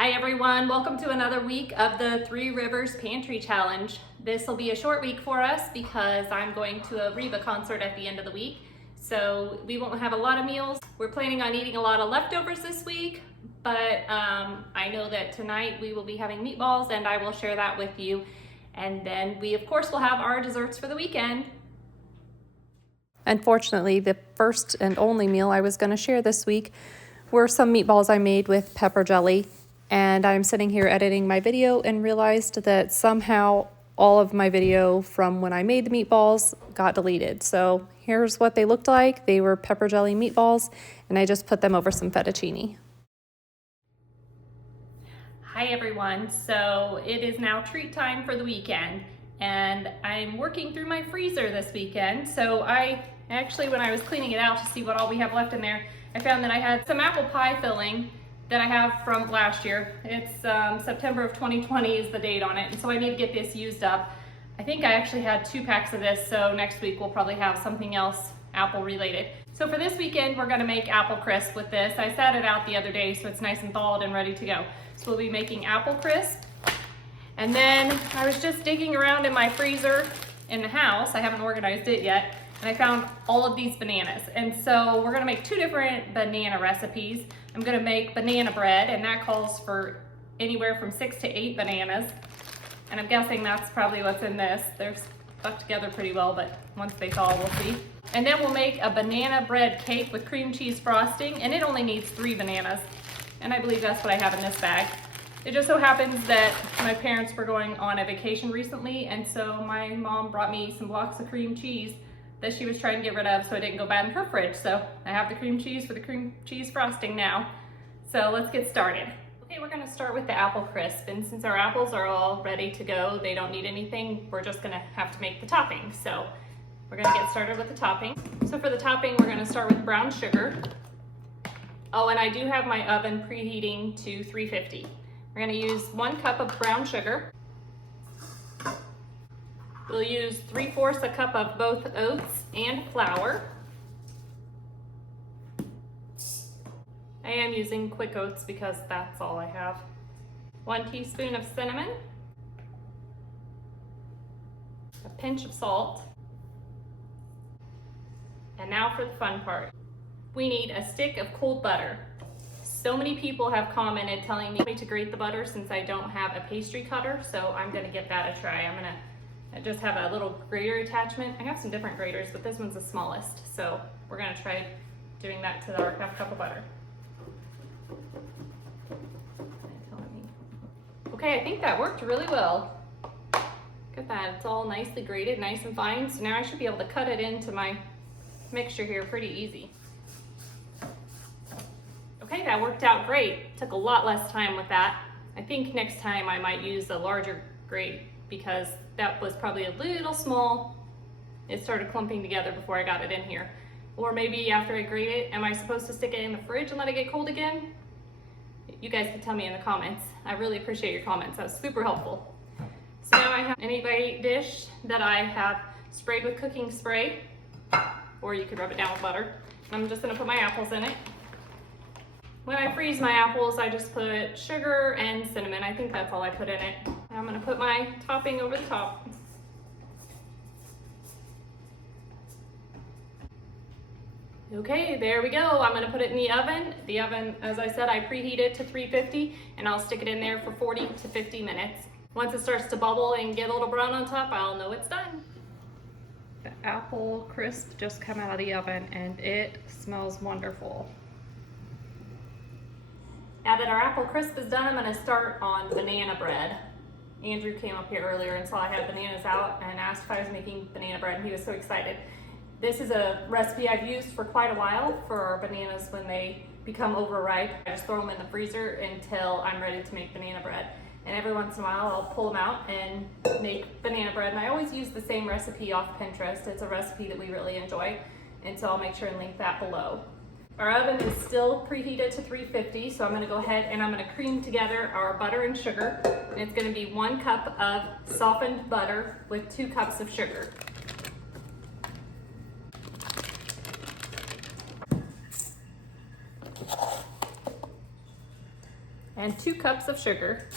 Hi everyone, welcome to another week of the Three Rivers Pantry Challenge. This will be a short week for us because I'm going to a Reba concert at the end of the week. So we won't have a lot of meals. We're planning on eating a lot of leftovers this week, but I know that tonight we will be having meatballs and I will share that with you. And then we of course will have our desserts for the weekend. Unfortunately, the first and only meal I was going to share this week were some meatballs I made with pepper jelly. And I'm sitting here editing my video and realized that somehow all of my video from when I made the meatballs got deleted. So here's what they looked like. They were pepper jelly meatballs, and I just put them over some fettuccine. Hi everyone, so it is now treat time for the weekend, and I'm working through my freezer this weekend. So I actually, when I was cleaning it out to see what all we have left in there, I found that I had some apple pie filling that I have from last year. It's September of 2020 is the date on it, and so I need to get this used up. I think I actually had 2 packs of this, so next week we'll probably have something else apple related. So for this weekend, we're gonna make apple crisp with this. I sat it out the other day so it's nice and thawed and ready to go. So we'll be making apple crisp. And then I was just digging around in my freezer in the house. I haven't organized it yet. And I found all of these bananas. And so we're gonna make 2 different banana recipes. I'm gonna make banana bread, and that calls for anywhere from 6 to 8 bananas. And I'm guessing that's probably what's in this. They're stuck together pretty well, but once they thaw, we'll see. And then we'll make a banana bread cake with cream cheese frosting, and it only needs 3 bananas. And I believe that's what I have in this bag. It just so happens that my parents were going on a vacation recently, and so my mom brought me some blocks of cream cheese that she was trying to get rid of so it didn't go bad in her fridge. So I have the cream cheese for the cream cheese frosting now. So let's get started. Okay, we're gonna start with the apple crisp, and since our apples are all ready to go, they don't need anything, we're just gonna have to make the topping. So we're gonna get started with the topping. So for the topping, we're gonna start with brown sugar. Oh, and I do have my oven preheating to 350. We're gonna use 1 cup of brown sugar. We'll use 3/4 a cup of both oats and flour. I am using quick oats because that's all I have. 1 teaspoon of cinnamon. A pinch of salt. And now for the fun part. We need a stick of cold butter. So many people have commented telling me to grate the butter since I don't have a pastry cutter, so I'm gonna give that a try. I just have a little grater attachment. I have some different graters, but this one's the smallest. So we're gonna try doing that to our 1/2 cup of butter. Okay, I think that worked really well. Look at that, it's all nicely grated, nice and fine. So now I should be able to cut it into my mixture here pretty easy. Okay, that worked out great. Took a lot less time with that. I think next time I might use a larger grate because that was probably a little small. It started clumping together before I got it in here. Or maybe after I grate it, am I supposed to stick it in the fridge and let it get cold again? You guys can tell me in the comments. I really appreciate your comments. That was super helpful. So now I have an anybody dish that I have sprayed with cooking spray, or you could rub it down with butter. I'm just gonna put my apples in it. When I freeze my apples, I just put sugar and cinnamon. I think that's all I put in it. I'm gonna put my topping over the top. Okay, there we go. I'm gonna put it in the oven. The oven, as I said, I preheated to 350, and I'll stick it in there for 40 to 50 minutes. Once it starts to bubble and get a little brown on top, I'll know it's done. The apple crisp just come out of the oven, and it smells wonderful. Now that our apple crisp is done, I'm gonna start on banana bread. Andrew came up here earlier and saw I had bananas out and asked if I was making banana bread, and he was so excited. This is a recipe I've used for quite a while for our bananas when they become overripe. I just throw them in the freezer until I'm ready to make banana bread. And every once in a while I'll pull them out and make banana bread. And I always use the same recipe off Pinterest. It's a recipe that we really enjoy. And so I'll make sure and link that below. Our oven is still preheated to 350, so I'm gonna go ahead and I'm gonna cream together our butter and sugar. And it's gonna be 1 cup of softened butter with 2 cups of sugar. and 2 cups of sugar.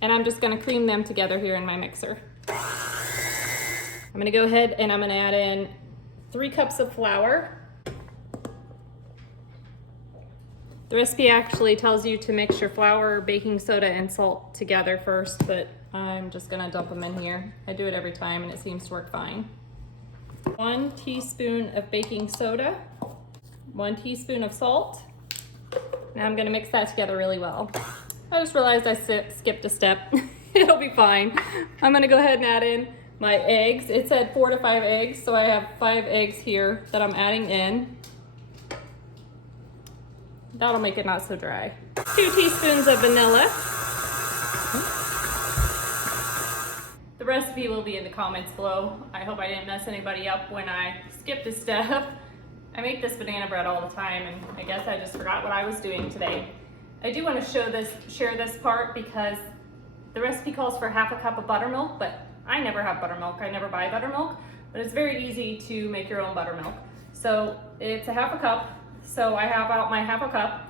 And I'm just gonna cream them together here in my mixer. I'm gonna go ahead and I'm gonna add in 3 cups of flour. The recipe actually tells you to mix your flour, baking soda, and salt together first, but I'm just gonna dump them in here. I do it every time and it seems to work fine. 1 teaspoon of baking soda, 1 teaspoon of salt. Now I'm gonna mix that together really well. I just realized I skipped a step. It'll be fine. I'm gonna go ahead and add in my eggs. It said 4 to 5 eggs, so I have 5 eggs here that I'm adding in. That'll make it not so dry. 2 teaspoons of vanilla. The recipe will be in the comments below. I hope I didn't mess anybody up when I skipped a step. I make this banana bread all the time, and I guess I just forgot what I was doing today. I do want to share this part because the recipe calls for half a cup of buttermilk, but I never have buttermilk. I never buy buttermilk, but it's very easy to make your own buttermilk. So it's a half a cup. So I have out my half a cup,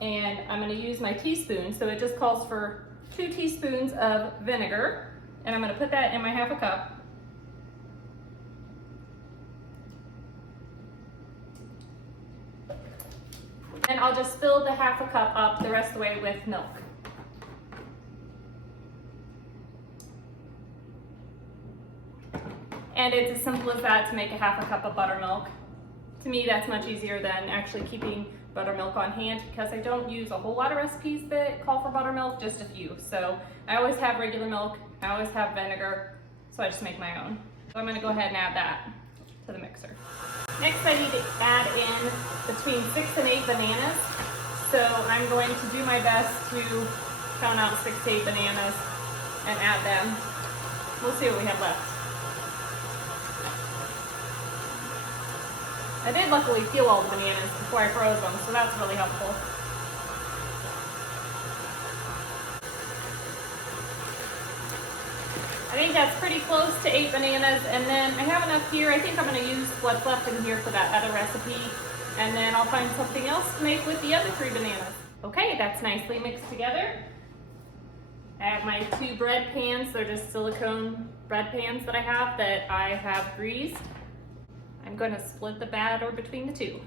and I'm going to use my teaspoon. So it just calls for 2 teaspoons of vinegar, and I'm going to put that in my half a cup. And I'll just fill the half a cup up the rest of the way with milk. And it's as simple as that to make a half a cup of buttermilk. To me, that's much easier than actually keeping buttermilk on hand because I don't use a whole lot of recipes that call for buttermilk, just a few. So I always have regular milk, I always have vinegar, so I just make my own. So I'm gonna go ahead and add that to the mixer. Next, I need to add in between 6 and 8 bananas. So I'm going to do my best to count out 6 to 8 bananas and add them. We'll see what we have left. I did luckily peel all the bananas before I froze them, so that's really helpful. I think that's pretty close to 8 bananas, and then I have enough here. I think I'm going to use what's left in here for that other recipe, and then I'll find something else to make with the other 3 bananas. Okay, that's nicely mixed together. I have my 2 bread pans. They're just silicone bread pans that I have greased. I'm going to split the batter between the 2.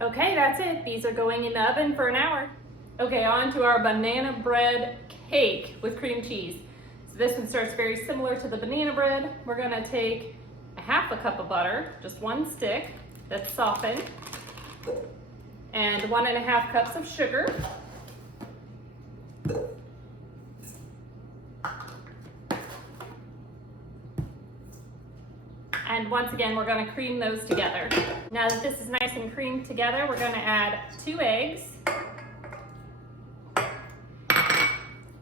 Okay, that's it. These are going in the oven for an hour. Okay, on to our banana bread cake with cream cheese. So this one starts very similar to the banana bread. We're going to take a half a cup of butter, just 1 stick that's softened, and 1.5 cups of sugar. And once again, we're going to cream those together. Now that this is nice and creamed together, we're going to add 2 eggs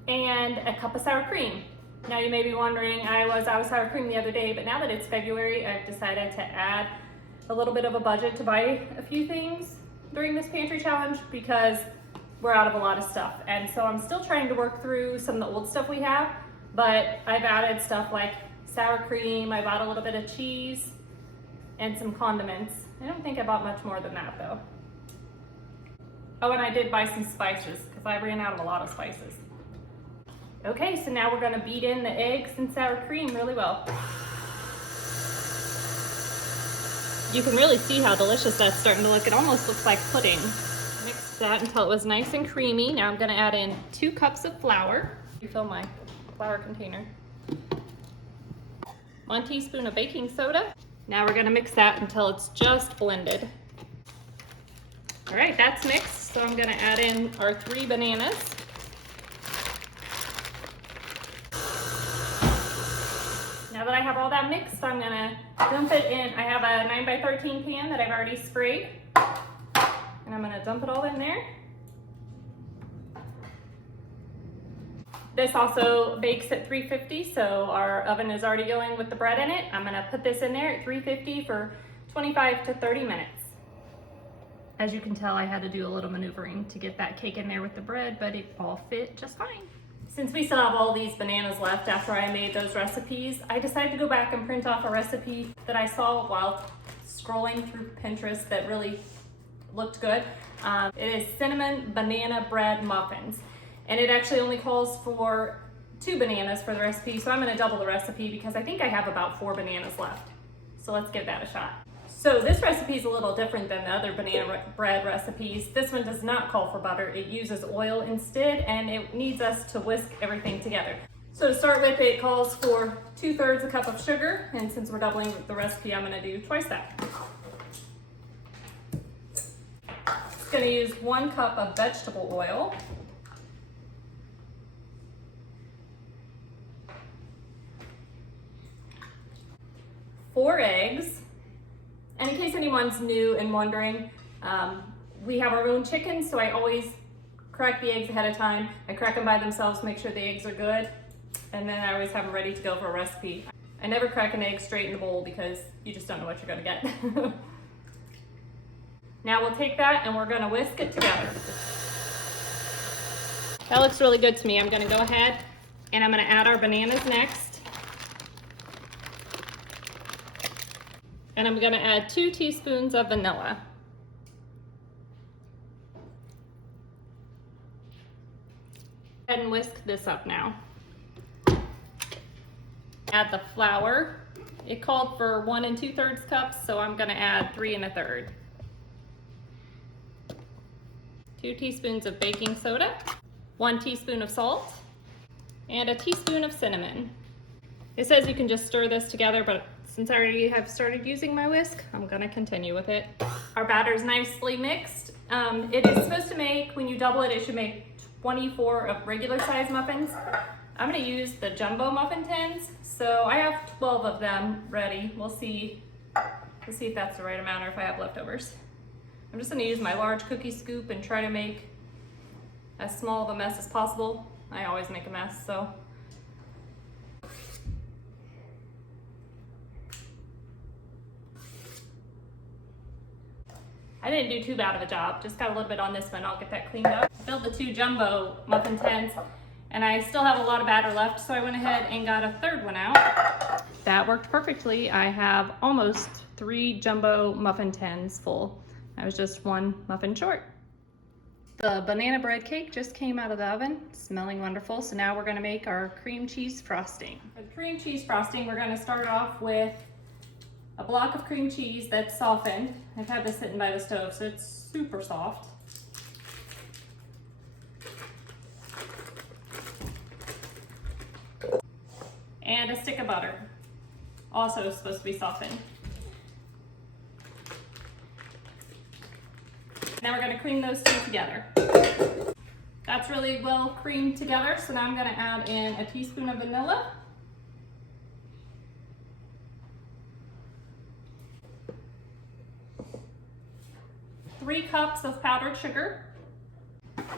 and a cup of sour cream. Now you may be wondering, I was out of sour cream the other day, but now that it's February, I've decided to add a little bit of a budget to buy a few things during this pantry challenge because we're out of a lot of stuff. And so I'm still trying to work through some of the old stuff we have, but I've added stuff like sour cream, I bought a little bit of cheese, and some condiments. I don't think I bought much more than that though. Oh, and I did buy some spices because I ran out of a lot of spices. Okay, so now we're gonna beat in the eggs and sour cream really well. You can really see how delicious that's starting to look. It almost looks like pudding. Mix that until it was nice and creamy. Now I'm gonna add in 2 cups of flour. Refill my flour container. 1 teaspoon of baking soda. Now we're gonna mix that until it's just blended. All right, that's mixed. So I'm gonna add in our 3 bananas. Now that I have all that mixed, I'm gonna dump it in. I have a 9x13 pan that I've already sprayed. And I'm gonna dump it all in there. This also bakes at 350, so our oven is already going with the bread in it. I'm gonna put this in there at 350 for 25 to 30 minutes. As you can tell, I had to do a little maneuvering to get that cake in there with the bread, but it all fit just fine. Since we still have all these bananas left after I made those recipes, I decided to go back and print off a recipe that I saw while scrolling through Pinterest that really looked good. It is cinnamon banana bread muffins. And it actually only calls for 2 bananas for the recipe, so I'm gonna double the recipe because I think I have about 4 bananas left. So let's give that a shot. So this recipe is a little different than the other banana bread recipes. This one does not call for butter. It uses oil instead, and it needs us to whisk everything together. So to start with, it calls for 2/3 a cup of sugar, and since we're doubling the recipe, I'm gonna do twice that. It's gonna use 1 cup of vegetable oil. 4 eggs. And in case anyone's new and wondering, we have our own chicken, so I always crack the eggs ahead of time. I crack them by themselves, make sure the eggs are good, and then I always have them ready to go for a recipe. I never crack an egg straight in the bowl because you just don't know what you're gonna get. Now we'll take that and we're gonna whisk it together. That looks really good to me. I'm gonna go ahead and I'm gonna add our bananas next. And I'm gonna add 2 teaspoons of vanilla. And whisk this up now. Add the flour. It called for 1 2/3 cups, so I'm gonna add 3 1/3. 2 teaspoons of baking soda, 1 teaspoon of salt, and a teaspoon of cinnamon. It says you can just stir this together, but since I already have started using my whisk, I'm gonna continue with it. Our batter is nicely mixed. It is supposed to make, when you double it, it should make 24 of regular size muffins. I'm gonna use the jumbo muffin tins, so I have 12 of them ready. We'll see if that's the right amount or if I have leftovers. I'm just gonna use my large cookie scoop and try to make as small of a mess as possible. I always make a mess, so. I didn't do too bad of a job, just got a little bit on this one. I'll get that cleaned up. I filled the 2 jumbo muffin tins, and I still have a lot of batter left, so I went ahead and got a 3rd one out. That worked perfectly. I have almost 3 jumbo muffin tins full. I was just 1 muffin short. The banana bread cake just came out of the oven, smelling wonderful. So now we're gonna make our cream cheese frosting. For the cream cheese frosting, we're gonna start off with a block of cream cheese that's softened. I've had this sitting by the stove, so it's super soft. And a stick of butter, also supposed to be softened. Now we're gonna cream those 2 together. That's really well creamed together, so now I'm gonna add in a teaspoon of vanilla. 3 cups of powdered sugar,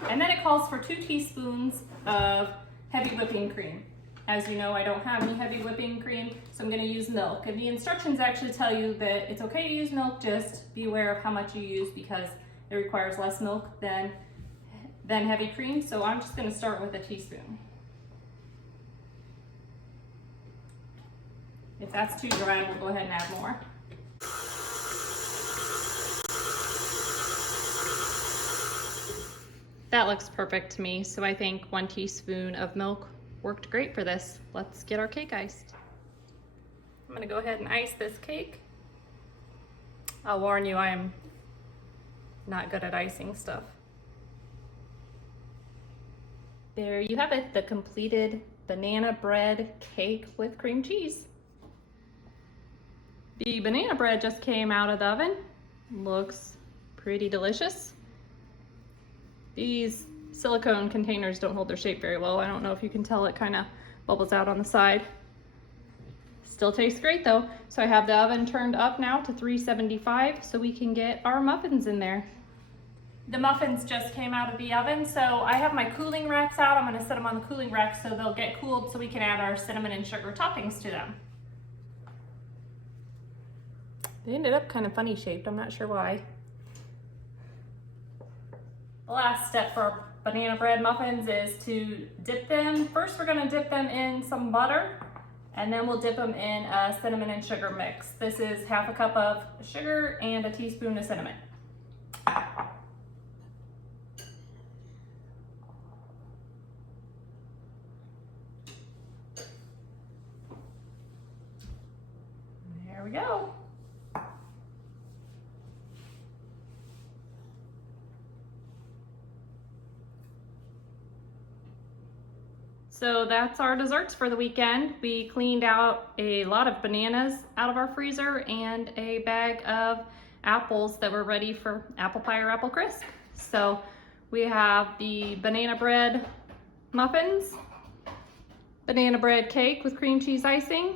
and then it calls for 2 teaspoons of heavy whipping cream. As you know, I don't have any heavy whipping cream, so I'm gonna use milk. And the instructions actually tell you that it's okay to use milk, just be aware of how much you use because it requires less milk than heavy cream. So I'm just gonna start with a teaspoon. If that's too dry, we'll go ahead and add more. That looks perfect to me, so I think 1 teaspoon of milk worked great for this. Let's get our cake iced. I'm gonna go ahead and ice this cake. I'll warn you, I am not good at icing stuff. There you have it, the completed banana bread cake with cream cheese. The banana bread just came out of the oven. Looks pretty delicious. These silicone containers don't hold their shape very well. I don't know if you can tell, it kind of bubbles out on the side. Still tastes great though. So I have the oven turned up now to 375 so we can get our muffins in there. The muffins just came out of the oven, so I have my cooling racks out. I'm gonna set them on the cooling rack so they'll get cooled so we can add our cinnamon and sugar toppings to them. They ended up kind of funny shaped, I'm not sure why. The last step for our banana bread muffins is to dip them. First, we're gonna dip them in some butter, and then we'll dip them in a cinnamon and sugar mix. This is 1/2 cup of sugar and a teaspoon of cinnamon. we go. So that's our desserts for the weekend. We cleaned out a lot of bananas out of our freezer and a bag of apples that were ready for apple pie or apple crisp. So we have the banana bread muffins, banana bread cake with cream cheese icing,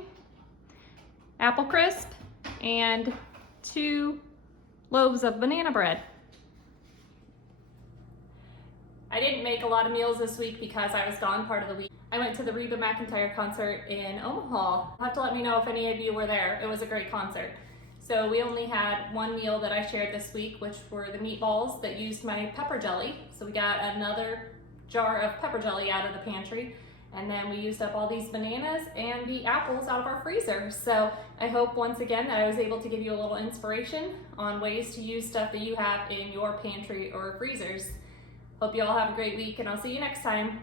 apple crisp, and 2 loaves of banana bread. I didn't make a lot of meals this week because I was gone part of the week. I went to the Reba McEntire concert in Omaha. You'll have to let me know if any of you were there. It was a great concert. So we only had one meal that I shared this week, which were the meatballs that used my pepper jelly. So we got another jar of pepper jelly out of the pantry. And then we used up all these bananas and the apples out of our freezer. So I hope once again that I was able to give you a little inspiration on ways to use stuff that you have in your pantry or freezers. Hope you all have a great week, and I'll see you next time.